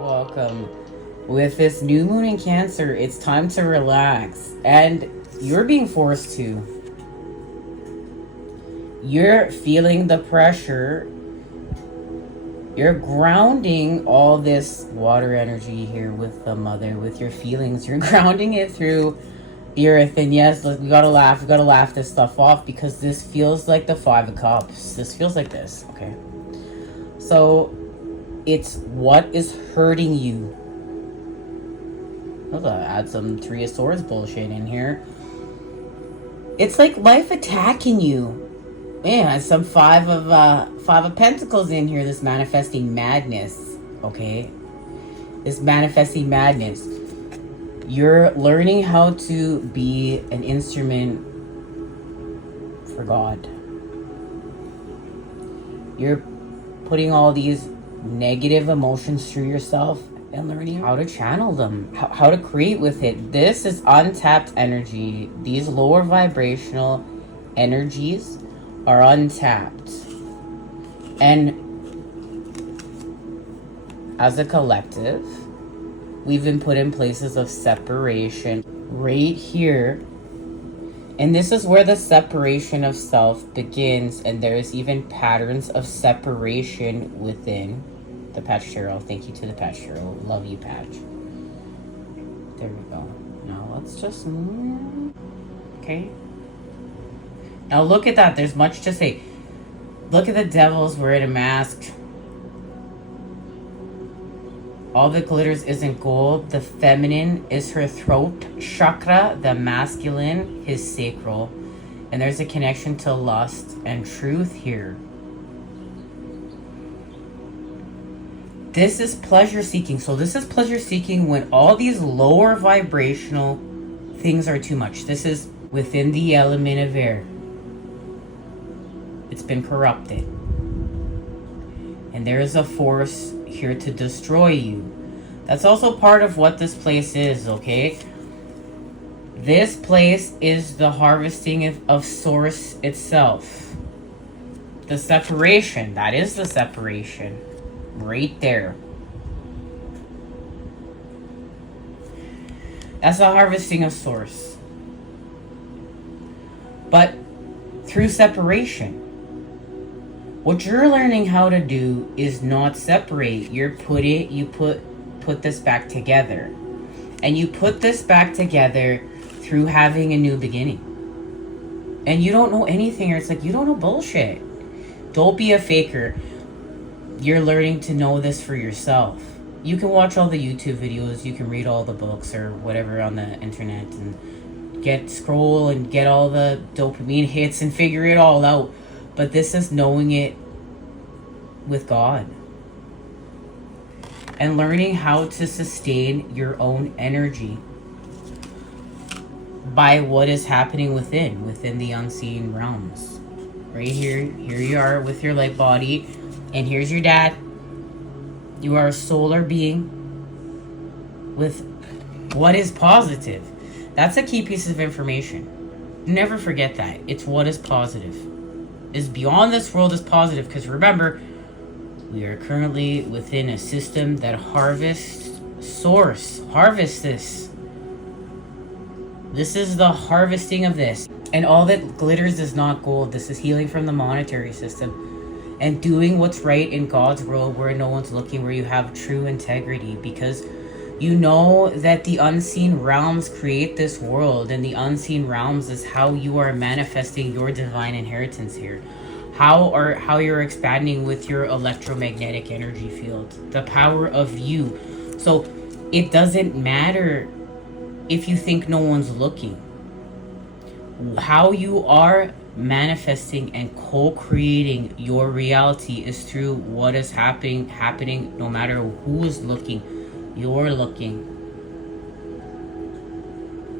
Welcome. With this new moon in Cancer, it's time to relax. And you're being forced to. You're feeling the pressure. You're grounding all this water energy here with the mother, with your feelings. You're grounding it through the earth. And yes, look, we gotta laugh this stuff off, because this feels like the Five of Cups. This feels like this, okay? So, it's what is hurting you. I'll add some Three of Swords bullshit in here. It's like life attacking you. Man, some Five of Pentacles in here. This manifesting madness, okay? This manifesting madness. You're learning how to be an instrument for God. You're putting all these negative emotions through yourself and learning how to channel them, how to create with it. This is untapped energy. These lower vibrational energies are untapped. And as a collective, we've been put in places of separation right here. And this is where the separation of self begins. And there's even patterns of separation within the Patch Tarot. Thank you to the Patch Tarot. Love you, Patch. There we go. Now let's just... Okay. Now look at that. There's much to say. Look at the Devil's wearing a mask. All that glitters isn't gold. The feminine is her throat chakra. The masculine, his sacral. And there's a connection to lust and truth here. This is pleasure seeking. So this is pleasure seeking when all these lower vibrational things are too much. This is within the element of air. It's been corrupted. And there is a force here to destroy you. That's also part of what this place is, okay? This place is the harvesting of source itself. The separation. That is the separation. Right there. That's the harvesting of source. But through separation, what you're learning how to do is not separate. You put this back together. And you put this back together through having a new beginning. And you don't know anything, or it's like you don't know bullshit. Don't be a faker. You're learning to know this for yourself. You can watch all the YouTube videos, you can read all the books or whatever on the internet and scroll and get all the dopamine hits and figure it all out. But this is knowing it with God. And learning how to sustain your own energy by what is happening within the unseen realms. Right here you are with your light body, and here's your dad. You are a solar being with what is positive. That's a key piece of information. Never forget that. It's what is positive. Is beyond this world is positive, because remember, we are currently within a system that harvests source. Harvest this. This is the harvesting of this. And all that glitters is not gold. This is healing from the monetary system. And doing what's right in God's world where no one's looking, where you have true integrity. Because you know that the unseen realms create this world. And the unseen realms is how you are manifesting your divine inheritance here. How you're expanding with your electromagnetic energy field. The power of you. So it doesn't matter if you think no one's looking. How you are manifesting and co-creating your reality is through what is happening no matter who is looking. You're looking.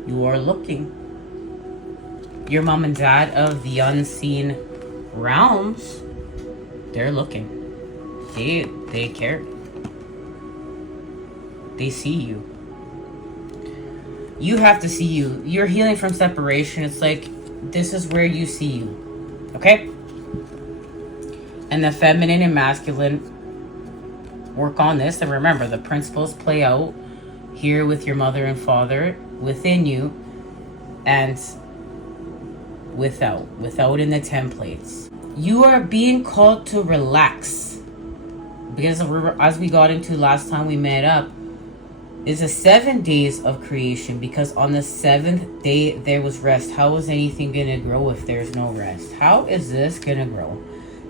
You are looking. Your mom and dad of the unseen realms, they're looking. They care. They see you. You have to see you. You're healing from separation. It's like, this is where you see you. Okay? And the feminine and masculine work on this. And remember, the principles play out here with your mother and father within you and without in the templates. You are being called to relax, because as we got into last time we met up, is a 7 days of creation, because on the 7th day there was rest. How is anything gonna grow if there's no rest? How is this gonna grow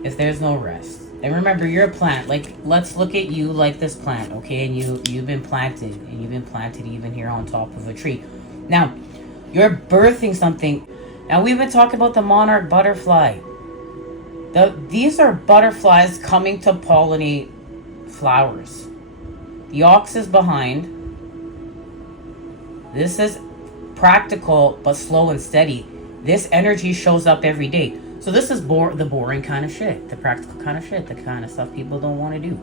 if there's no rest? And remember, you're a plant. Like, let's look at you like this plant, okay? And you've been planted, and you've been planted even here on top of a tree. Now, you're birthing something. Now, we've been talking about the monarch butterfly. These are butterflies coming to pollinate flowers. The ox is behind. This is practical but slow and steady. This energy shows up every day. So this is the boring kind of shit, the practical kind of shit, the kind of stuff people don't want to do.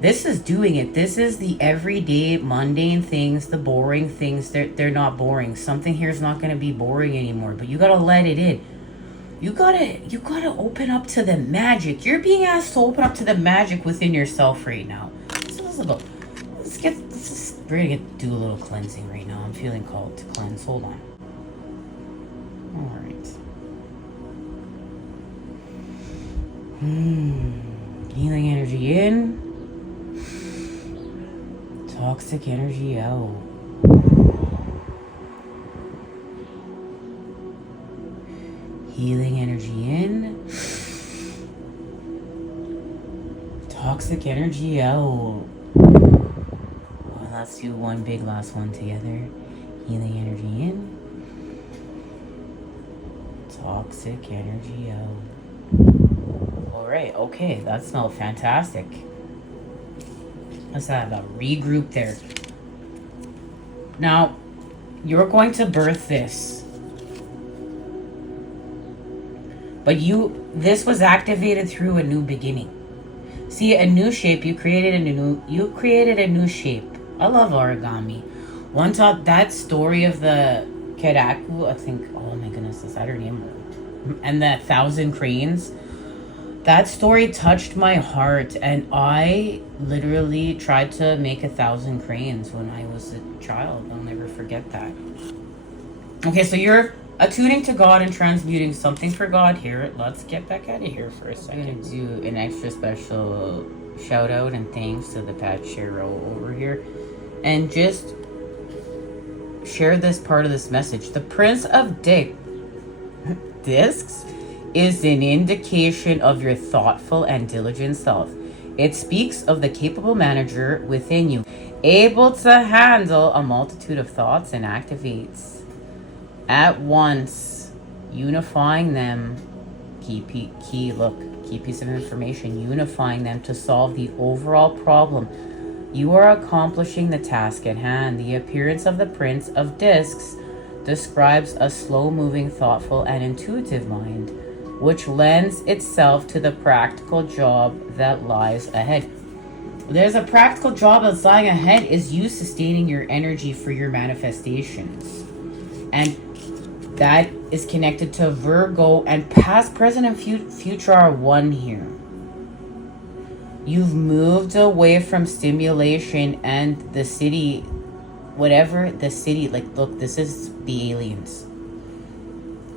This is doing it. This is the everyday mundane things, the boring things. They're not boring. Something here is not going to be boring anymore, but you got to let it in. You gotta open up to the magic. You're being asked to open up to the magic within yourself right now. So we're gonna do a little cleansing right now. I'm feeling called to cleanse. Hold on. All right. Healing energy in. Toxic energy out. Healing energy in. Toxic energy out. Well, let's do one big last one together. Healing energy in. Toxic energy out. Alright, okay, that smelled fantastic. Let's have a regroup there. Now, you're going to birth this. But this was activated through a new beginning. See, a new shape. You created a new shape. I love origami. One time, that story of the Keraku, I think, oh my goodness, is that her name? And the 1,000 cranes. That story touched my heart, and I literally tried to make 1,000 cranes when I was a child. I'll never forget that. Okay, so you're attuning to God and transmuting something for God here. Let's get back out of here for a second. I'm going to do an extra special shout out and thanks to the Pat Shero over here. And just share this part of this message. The Prince of Discs is an indication of your thoughtful and diligent self. It speaks of the capable manager within you, able to handle a multitude of thoughts and activates at once, unifying them. Key piece of information, unifying them to solve the overall problem. You are accomplishing the task at hand. The appearance of the Prince of Discs describes a slow-moving, thoughtful, and intuitive mind, which lends itself to the practical job that lies ahead. There's a practical job that's lying ahead, is you sustaining your energy for your manifestations. And that is connected to Virgo, and past, present, and future are one here. You've moved away from stimulation and the city, whatever the city, like, look, this is the aliens.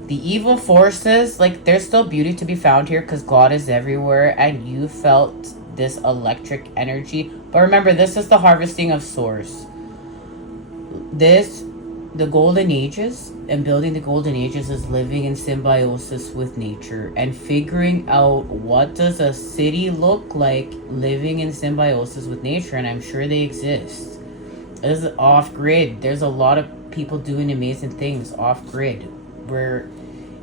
The evil forces, like, there's still beauty to be found here because God is everywhere, and you felt this electric energy. But remember, this is the harvesting of source. The golden ages, and building the golden ages is living in symbiosis with nature and figuring out what does a city look like living in symbiosis with nature, and I'm sure they exist. This is off-grid. There's a lot of people doing amazing things off-grid,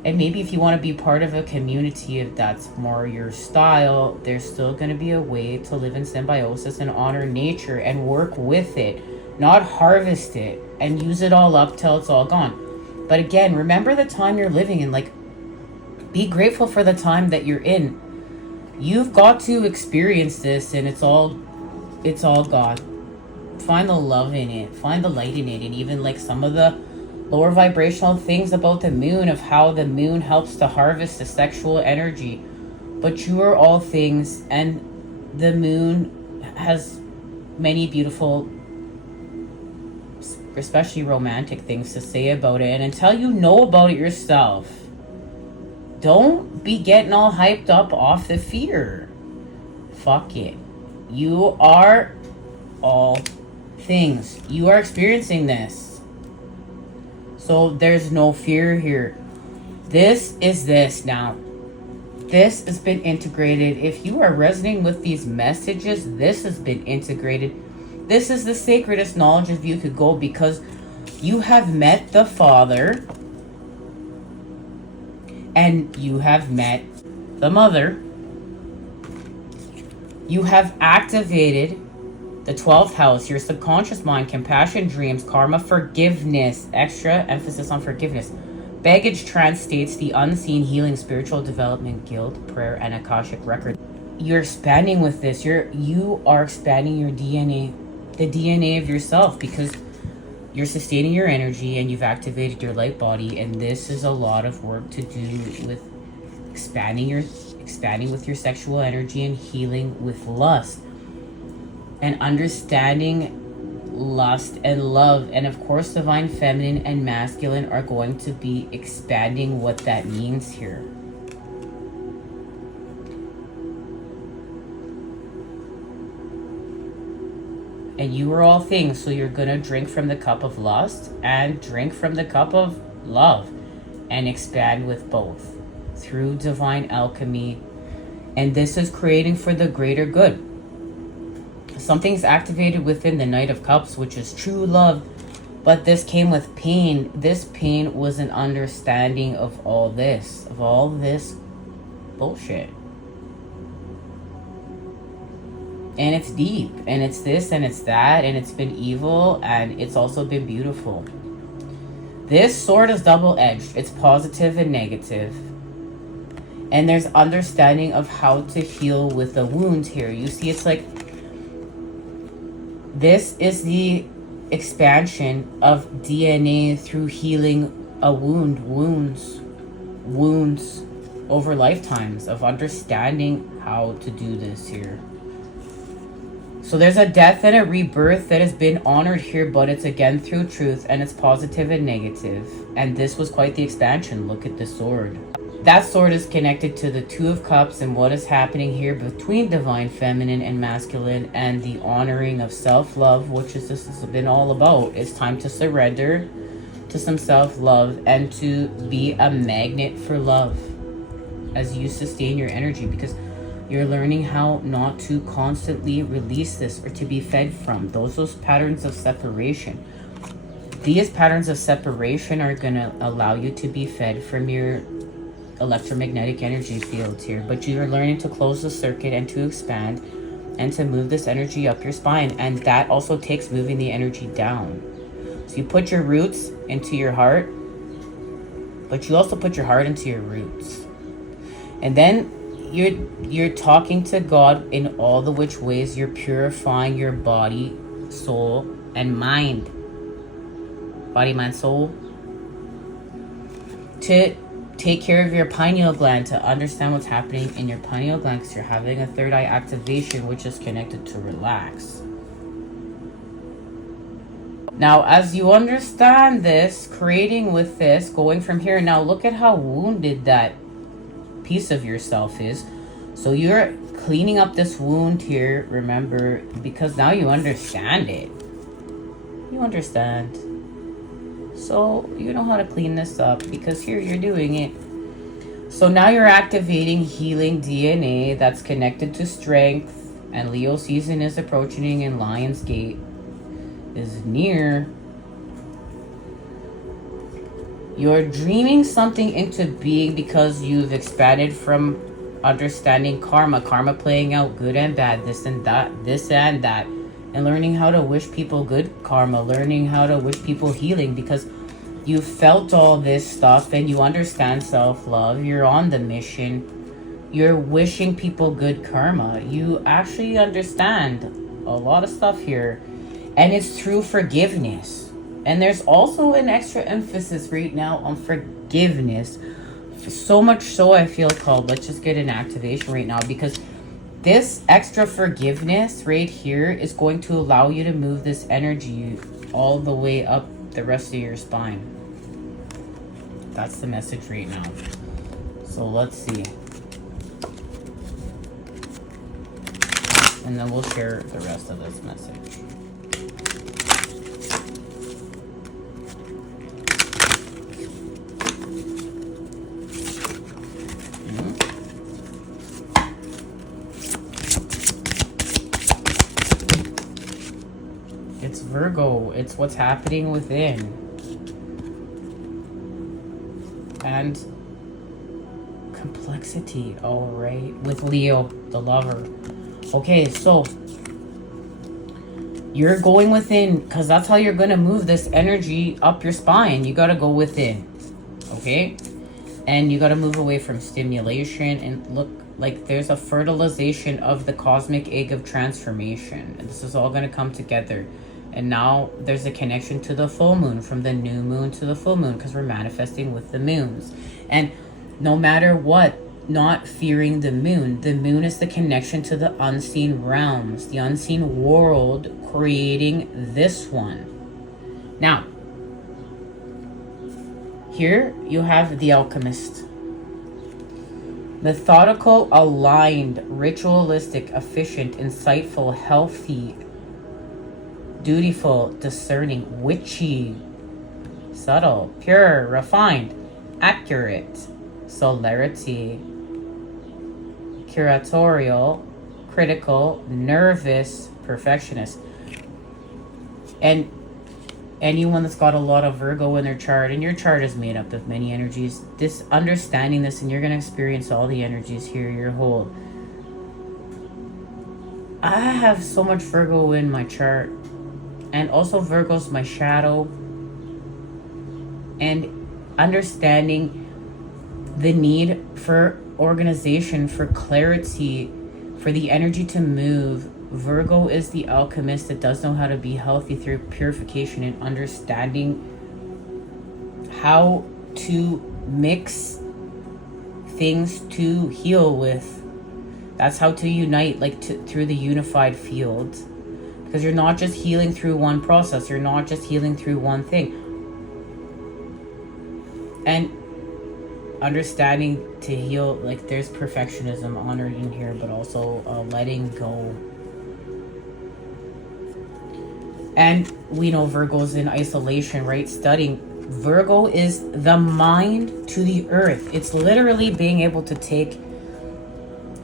and maybe if you want to be part of a community, if that's more your style, there's still going to be a way to live in symbiosis and honor nature and work with it, not harvest it and use it all up till it's all gone. But again, remember the time you're living in. Like, be grateful for the time that you're in. You've got to experience this, and it's all God. find the love in it, find the light in it, and even like some of the lower vibrational things about the moon, of how the moon helps to harvest the sexual energy. But you are all things, and the moon has many beautiful, especially romantic things to say about it. And until you know about it yourself, don't be getting all hyped up off the fear. Fuck it. You are all things. You are experiencing this. So there's no fear here. This is this now. This has been integrated. If you are resonating with these messages, this has been integrated. This is the sacredest knowledge of you could go, because you have met the Father and you have met the Mother. You have activated the 12th house, your subconscious mind, compassion, dreams, karma, forgiveness, extra emphasis on forgiveness. Baggage trance states the unseen, healing, spiritual development, guilt, prayer, and Akashic record. You're expanding with this. You are expanding your DNA, the DNA of yourself, because you're sustaining your energy and you've activated your light body. And this is a lot of work to do with expanding with your sexual energy and healing with lust and understanding lust and love. And of course, divine feminine and masculine are going to be expanding what that means here. And you are all things, so you're gonna drink from the cup of lust and drink from the cup of love and expand with both through divine alchemy. And this is creating for the greater good. Something's activated within the Knight of Cups, which is true love, but this came with pain. This pain was an understanding of all this bullshit. And it's deep, and it's this, and it's that, and it's been evil, and it's also been beautiful. This sword is double-edged. It's positive and negative. And there's understanding of how to heal with the wound here. You see, it's like, this is the expansion of DNA through healing a wounds over lifetimes of understanding how to do this here. So there's a death and a rebirth that has been honored here, but it's again through truth, and it's positive and negative. And this was quite the expansion. Look at the sword. That sword is connected to the Two of Cups and what is happening here between divine feminine and masculine, and the honoring of self-love, which is this has been all about. It's time to surrender to some self-love and to be a magnet for love as you sustain your energy, because you're learning how not to constantly release this or to be fed from those patterns of separation. These patterns of separation are going to allow you to be fed from your electromagnetic energy fields here, but you're learning to close the circuit and to expand and to move this energy up your spine, and that also takes moving the energy down. So you put your roots into your heart, but you also put your heart into your roots, and then you're talking to God in all the which ways. You're purifying your body, soul, and mind. Body, mind, soul, to take care of your pineal gland, to understand what's happening in your pineal gland, because you're having a third eye activation, which is connected to relax. Now, as you understand this, creating with this, going from here, now look at how wounded that piece of yourself is. So you're cleaning up this wound here, remember, because now you understand it. You understand. So you know how to clean this up, because here you're doing it. So now you're activating healing DNA that's connected to strength, and Leo season is approaching, and Lion's Gate is near. You're dreaming something into being because you've expanded from understanding karma playing out good and bad, this and that, and learning how to wish people good karma, learning how to wish people healing, because you felt all this stuff and you understand self-love. You're on the mission. You're wishing people good karma. You actually understand a lot of stuff here. And it's through forgiveness. And there's also an extra emphasis right now on forgiveness. So much so I feel called, let's just get an activation right now, because this extra forgiveness right here is going to allow you to move this energy all the way up the rest of your spine. That's the message right now. So let's see. And then we'll share the rest of this message. It's Virgo. It's what's happening within. And complexity. All right. With Leo, the lover. Okay, so you're going within, because that's how you're going to move this energy up your spine. You got to go within. Okay? And you got to move away from stimulation and look like there's a fertilization of the cosmic egg of transformation. And this is all going to come together. And now there's a connection to the full moon, from the new moon to the full moon, because we're manifesting with the moons. And no matter what, not fearing the moon. The moon is the connection to the unseen realms, the unseen world, creating this one. Now, here you have the alchemist. Methodical, aligned, ritualistic, efficient, insightful, healthy, dutiful, discerning, witchy, subtle, pure, refined, accurate, celerity, curatorial, critical, nervous, perfectionist. And anyone that's got a lot of Virgo in their chart, and your chart is made up of many energies, this understanding this, and you're going to experience all the energies here, your whole. I have so much Virgo in my chart. And also Virgo's my shadow. And understanding the need for organization, for clarity, for the energy to move. Virgo is the alchemist that does know how to be healthy through purification and understanding how to mix things to heal with. That's how to unite, like through the unified field. Because you're not just healing through one process. You're not just healing through one thing. And understanding to heal, like there's perfectionism honored in here, but also letting go. And we know Virgo's in isolation, right? Studying. Virgo is the mind to the earth. It's literally being able to take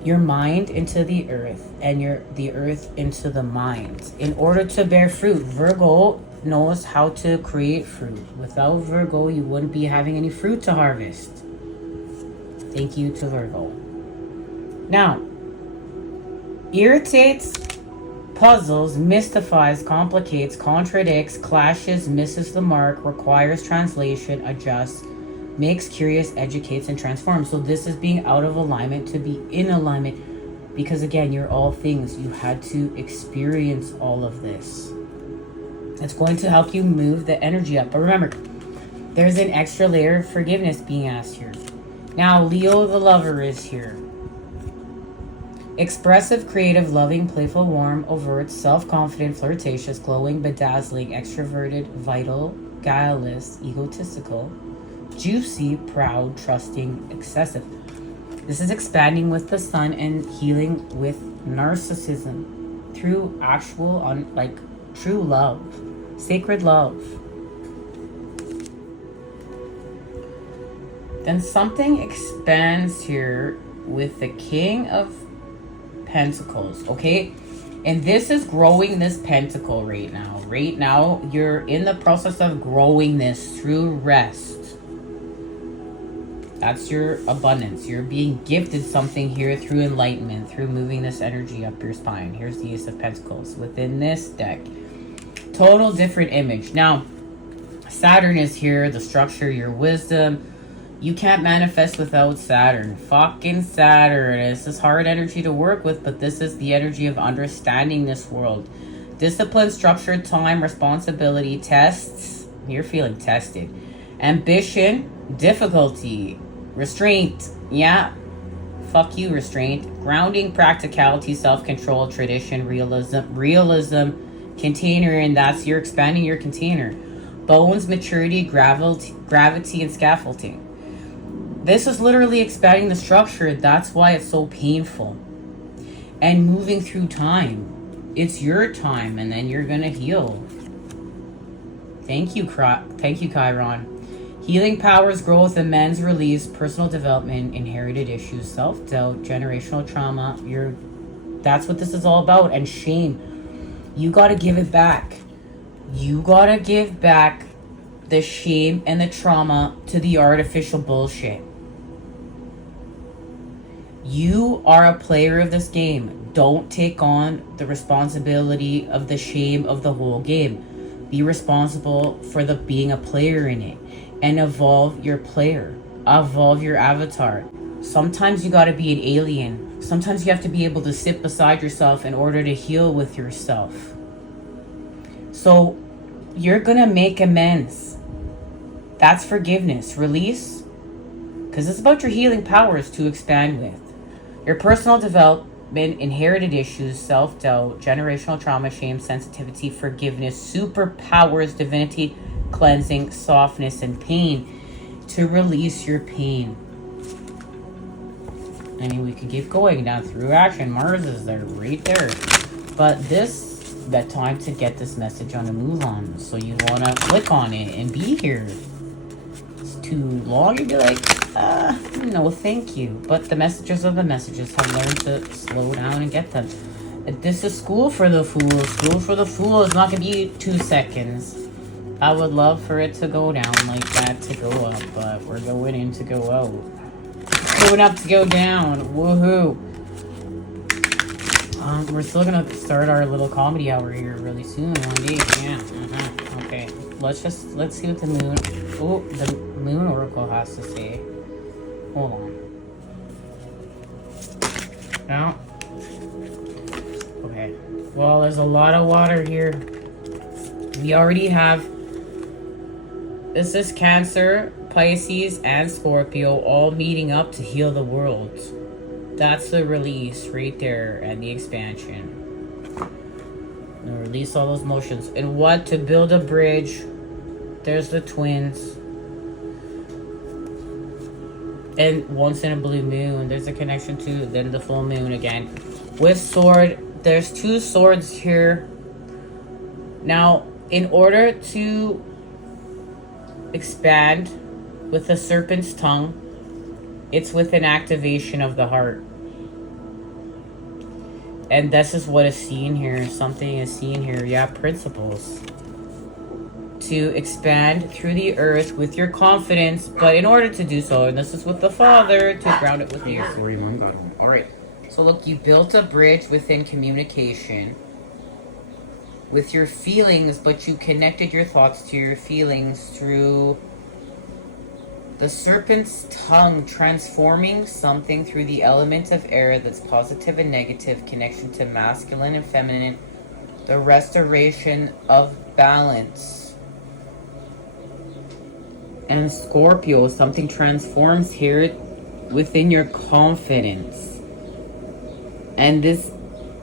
your mind into the earth and the earth into the mind in order to bear fruit. Virgo knows how to create fruit. Without Virgo, you wouldn't be having any fruit to harvest. Thank you to Virgo. Now, irritates, puzzles, mystifies, complicates, contradicts, clashes, misses the mark, requires translation, adjusts, makes curious, educates, and transforms. So this is being out of alignment to be in alignment, because again, you're all things. You had to experience all of this. It's going to help you move the energy up. But remember, there's an extra layer of forgiveness being asked here. Now, Leo the lover is here. Expressive, creative, loving, playful, warm, overt, self-confident, flirtatious, glowing, bedazzling, extroverted, vital, guileless, egotistical, juicy, proud, trusting, excessive. This is expanding with the sun and healing with narcissism through actual, true love, sacred love. Then something expands here with the King of Pentacles, okay? And this is growing this pentacle right now. Right now, you're in the process of growing this through rest. That's your abundance. You're being gifted something here through enlightenment, through moving this energy up your spine. Here's the Ace of Pentacles within this deck. Total different image. Now, Saturn is here, the structure, your wisdom. You can't manifest without Saturn. Fucking Saturn. This is hard energy to work with, but this is the energy of understanding this world. Discipline, structure, time, responsibility, tests. You're feeling tested. Ambition, difficulty, restraint. Yeah. Fuck you, restraint. Grounding, practicality, self-control, tradition, realism, container, and that's you're expanding your container. Bones, maturity, gravity, and scaffolding. This is literally expanding the structure. That's why it's so painful. And moving through time. It's your time, and then you're gonna heal. Thank you, Chiron. Healing powers, growth, amends, release, personal development, inherited issues, self-doubt, generational trauma. That's what this is all about. And shame. You gotta give it back. You gotta give back the shame and the trauma to the artificial bullshit. You are a player of this game. Don't take on the responsibility of the shame of the whole game. Be responsible for being a player in it. And evolve your player. Evolve your avatar. Sometimes you gotta be an alien. Sometimes you have to be able to sit beside yourself in order to heal with yourself. So you're gonna make amends. That's forgiveness. Release. Because it's about your healing powers to expand with. Your personal development, inherited issues, self-doubt, generational trauma, shame, sensitivity, forgiveness, superpowers, divinity, cleansing, softness, and pain. To release your pain. I mean, we could keep going down through action. Mars is there, right there. But that time to get this message on a move on. So you want to click on it and be here. It's too long, you'd be like, no, thank you. But the messages of the messages have learned to slow down and get them. This is School for the Fool. School for the Fool is not going to be 2 seconds. I would love for it to go down like that to go up, but we're going in to go out. Going up to go down. Woohoo. We're still going to start our little comedy hour here really soon. One day. Yeah. Okay. Let's see what the moon... Oh, the moon oracle has to say. Hold on. No. Okay. Well, there's a lot of water here. We already have... This is Cancer, Pisces, and Scorpio all meeting up to heal the world. That's the release right there and the expansion. And release all those emotions. And what? To build a bridge. There's the twins. And once in a blue moon, there's a connection to then the full moon again. With sword, there's 2 swords here. Now, in order to expand with the serpent's tongue, it's with an activation of the heart. And this is what is seen here. Something is seen here. Yeah, principles. To expand through the earth with your confidence, but in order to do so, and this is with the Father, to ground it with your... Alright. So look, you built a bridge within communication with your feelings, but you connected your thoughts to your feelings through the serpent's tongue, transforming something through the element of air that's positive and negative, connection to masculine and feminine, the restoration of balance. And Scorpio, something transforms here within your confidence. And this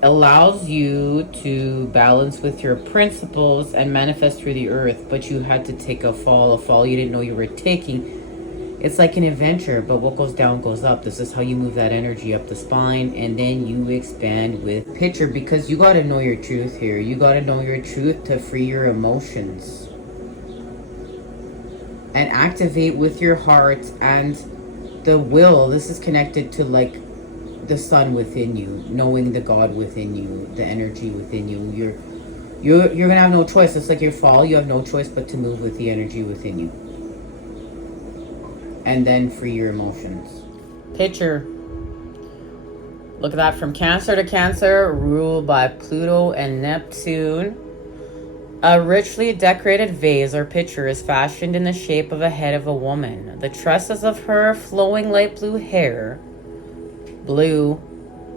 allows you to balance with your principles and manifest through the earth, but you had to take a fall you didn't know you were taking. It's like an adventure, but what goes down goes up. This is how you move that energy up the spine, and then you expand with picture, because you got to know your truth here. You got to know your truth to free your emotions and activate with your heart and the will. This is connected to like the sun within you, knowing the God within you, the energy within you. You're gonna have no choice. It's like your fall. You have no choice but to move with the energy within you, and then free your emotions. Picture. Look at that, from Cancer to Cancer, ruled by Pluto and Neptune. A richly decorated vase or pitcher is fashioned in the shape of a head of a woman. The tresses of her flowing light blue hair, blue,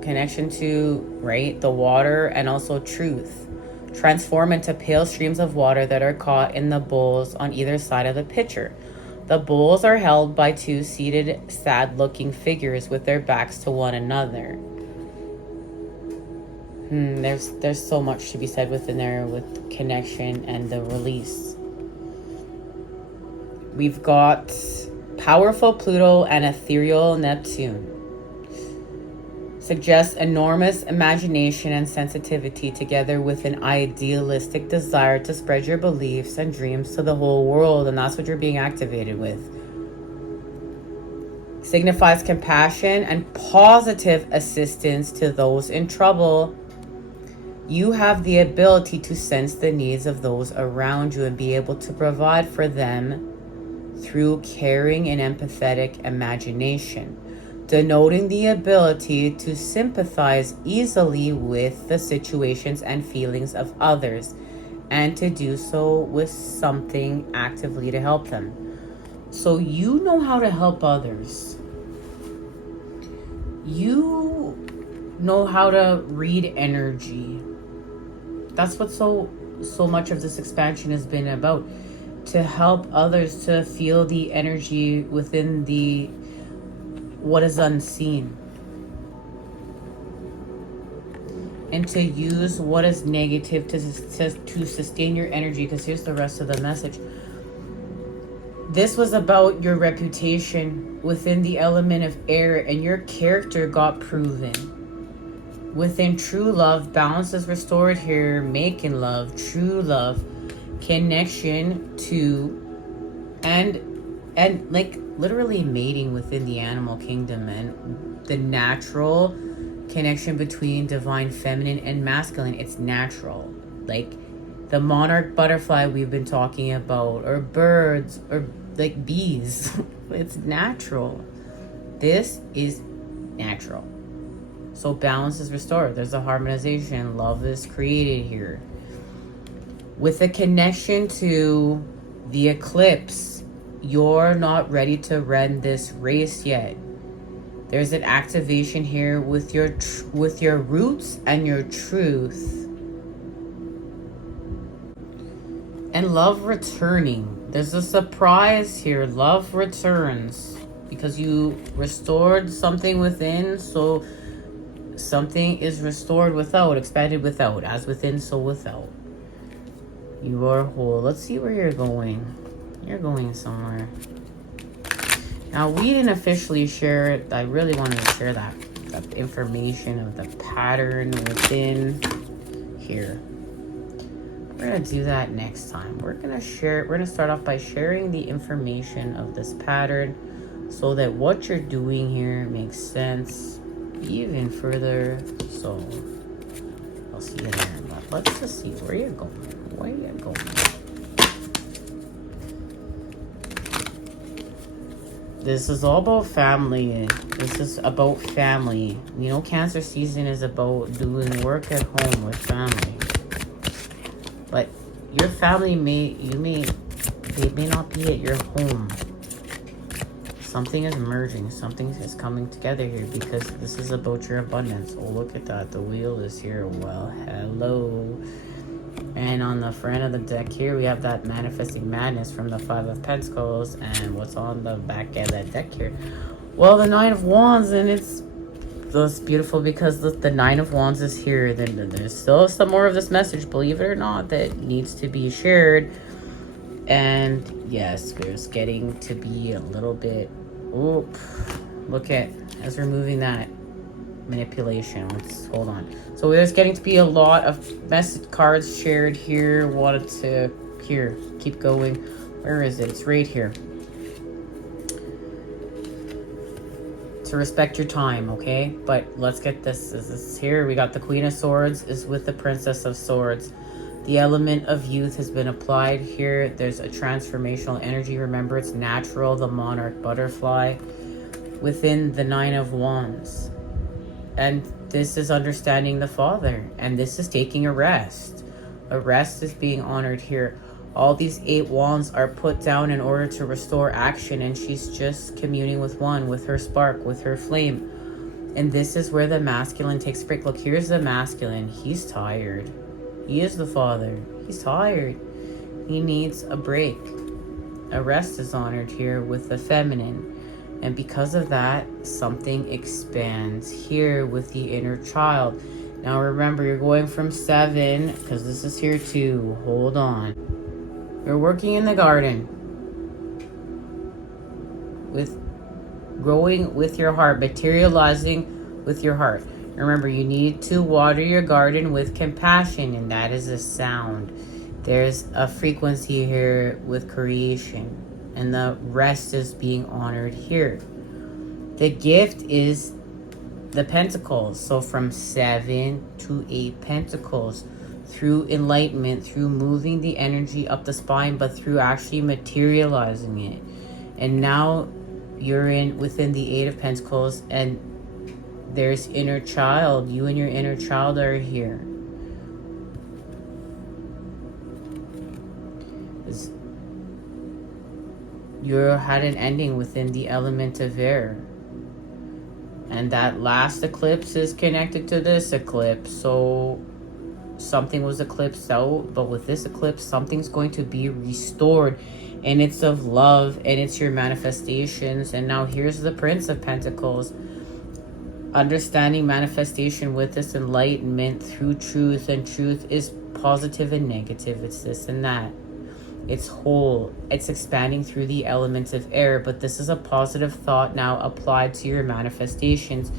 connection to, right, the water, and also truth. transform into pale streams of water that are caught in the bowls on either side of the pitcher. The bowls are held by two seated, sad-looking figures with their backs to one another. There's so much to be said within there with connection and the release. We've got powerful Pluto and ethereal Neptune. Suggests enormous imagination and sensitivity together with an idealistic desire to spread your beliefs and dreams to the whole world, and that's what you're being activated with. Signifies compassion and positive assistance to those in trouble. You have the ability to sense the needs of those around you and be able to provide for them through caring and empathetic imagination, denoting the ability to sympathize easily with the situations and feelings of others, and to do so with something actively to help them. So you know how to help others. You know how to read energy. That's what so much of this expansion has been about. To help others to feel the energy within the what is unseen, and to use what is negative to sustain your energy. Because here's the rest of the message. This was about your reputation within the element of air, and your character got proven. Within true love, balance is restored here. Making love, true love, connection to, and like literally mating within the animal kingdom, and the natural connection between divine feminine and masculine. It's natural, like the monarch butterfly we've been talking about, or birds, or like bees. It's natural. This is natural. So balance is restored. There's a harmonization. Love is created here. With a connection to the eclipse, you're not ready to run this race yet. There's an activation here with your roots and your truth. And love returning. There's a surprise here. Love returns because you restored something within, so something is restored without, expanded without, as within, so without. You are whole. Let's see where you're going. You're going somewhere. Now, we didn't officially share it. I really wanted to share that information of the pattern within here. We're going to do that next time. We're going to share it. We're going to start off by sharing the information of this pattern so that what you're doing here makes sense even further. So, I'll see you there. But let's just see where you're going. Where you going? This is all about family. This is about family. You know, Cancer season is about doing work at home with family. But your family may not be at your home. Something is merging. Something is coming together here because this is about your abundance. Oh, look at that. The wheel is here. Well, hello. And on the front of the deck here, we have that manifesting madness from the Five of Pentacles. And what's on the back of that deck here? Well, the Nine of Wands, and it's beautiful because the Nine of Wands is here. Then there's still some more of this message, believe it or not, that needs to be shared. And yes, there's getting to be a little bit. Oh, look at as we're moving that manipulation. Let's hold on. So there's getting to be a lot of message cards shared here. Wanted to here keep going. Where is it? It's right here. To respect your time, okay? But let's get this. This is here. We got the Queen of Swords is with the Princess of Swords. The element of youth has been applied here. There's a transformational energy. Remember, it's natural. The monarch butterfly within the Nine of Wands. And this is understanding the Father. And this is taking a rest. A rest is being honored here. All these 8 wands are put down in order to restore action. And she's just communing with one, with her spark, with her flame. And this is where the masculine takes a break. Look, here's the masculine. He's tired. He is the father. He's tired. He needs a break. A rest is honored here with the feminine. And because of that, something expands here with the inner child. Now remember, you're going from 7, because this is here too. Hold on. You're working in the garden. With growing with your heart, materializing with your heart. Remember, you need to water your garden with compassion, and that is a sound. There's a frequency here with creation, and the rest is being honored here. The gift is the pentacles. So from 7 to 8 pentacles, through enlightenment, through moving the energy up the spine, but through actually materializing it. And now you're within the 8 of pentacles, and there's inner child. You and your inner child are here. You had an ending within the element of air. And that last eclipse is connected to this eclipse. So something was eclipsed out, but with this eclipse, something's going to be restored. And it's of love, and it's your manifestations. And now here's the Prince of Pentacles. Understanding manifestation with this enlightenment through truth. And truth is positive and negative. It's this and that. It's whole. It's expanding through the elements of air. But this is a positive thought now applied to your manifestations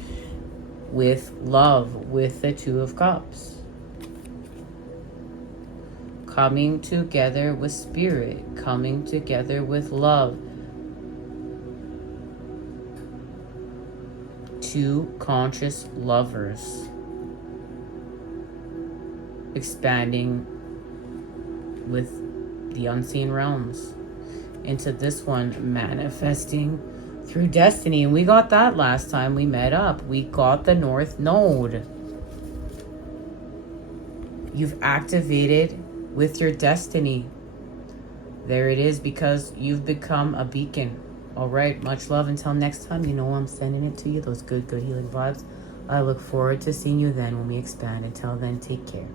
with love, with the 2 of Cups. Coming together with spirit. Coming together with love. 2 conscious lovers. Expanding with the unseen realms into this one, manifesting through destiny. And we got that last time we met up. We got the North Node. You've activated with your destiny. There it is, because you've become a beacon. All right, much love. Until next time, you know I'm sending it to you, those good healing vibes. I look forward to seeing you then when we expand. Until then, take care.